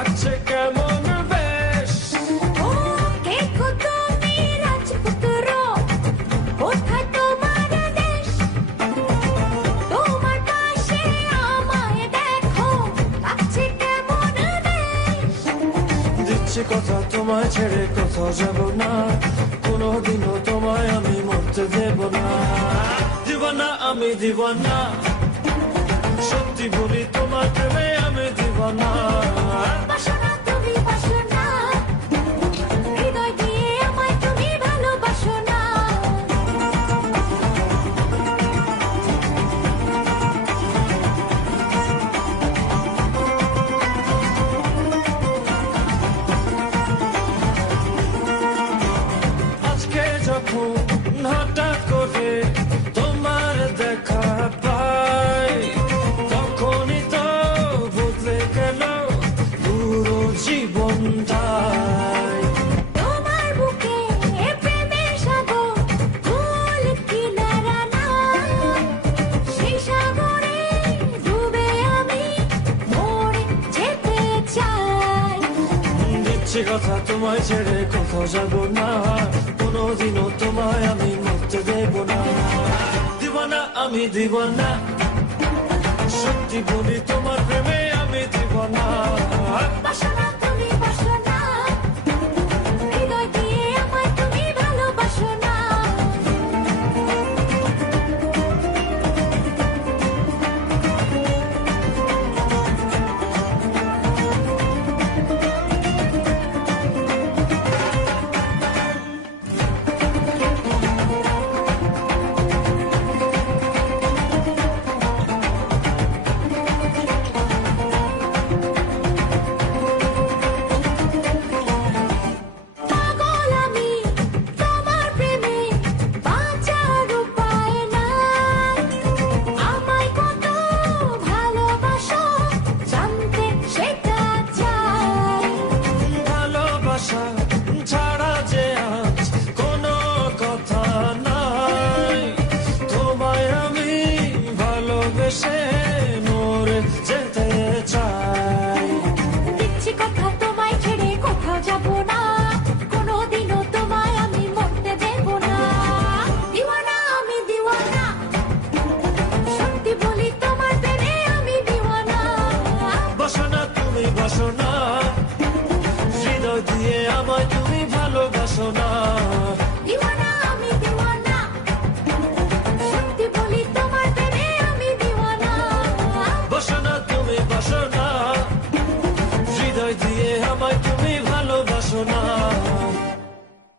লাগছে কেমন বেশ। ও দেখো তুমি রাজপুত্র, কোথায় তোমার দেশ? তোমার পাশে আমায় দেখো, লাগছে কেমন বেশ। দিচ্ছি কথা তোমায় ছেড়ে কোথাও যাব না, কোনোদিনও তোমায় আমি মরতে দেব না। দিওয়ানা আমি দিওয়ানা, সত্যি বলি তোমার প্রেমে আমি দিওয়ানা। বাসনা তুমি বাসনা, হৃদয় দিয়ে আমায় তুমি ভালোবাসো না। আজকে যখন হঠাৎ করে তোমার দেখা পাই, তখনই তো বদলে গেল পুরো জীবনটাই। তোমার বুকে প্রেমের সাগর, কুল কিনারা না, সেই সাগরে ডুবে আমি মরে যেতে চাই। দিচ্ছি কথা তোমায় ছেড়ে কোথাও যাব না, কোনোদিনও তোমায় আমি মরতে দেব না। দিওয়ানা আমি দিওয়ানা, সত্যি বলি তোমার প্রেমে আমি দিওয়ানা।